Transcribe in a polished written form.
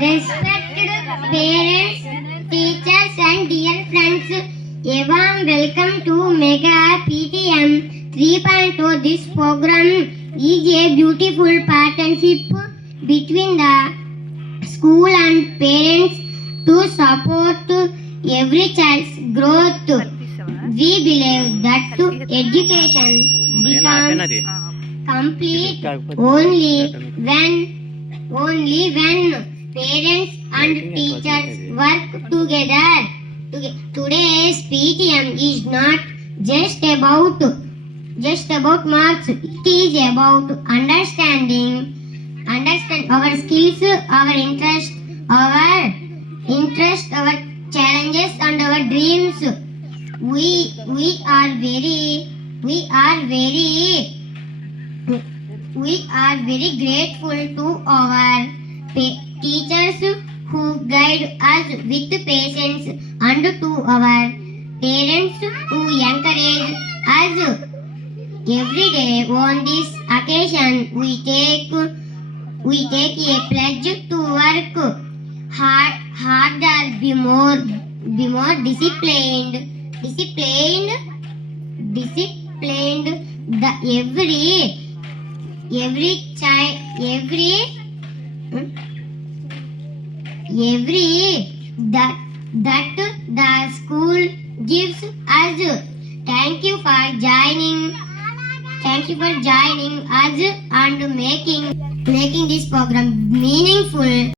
Respected parents, teachers and dear friends, a warm welcome to Mega PTM 3.0. This program is a beautiful partnership between the school and parents to support every child's growth. We believe that education becomes complete only when parents and teachers work together. Today's PTM is not just about marks. It is about understand our skills, our challenges, and our dreams. We are very grateful to our teachers who guide us with patience and to our parents who encourage us every day. On this occasion, we take a pledge to work harder, be more disciplined. Every child, that the school gives us. Thank you for joining us and making this program meaningful.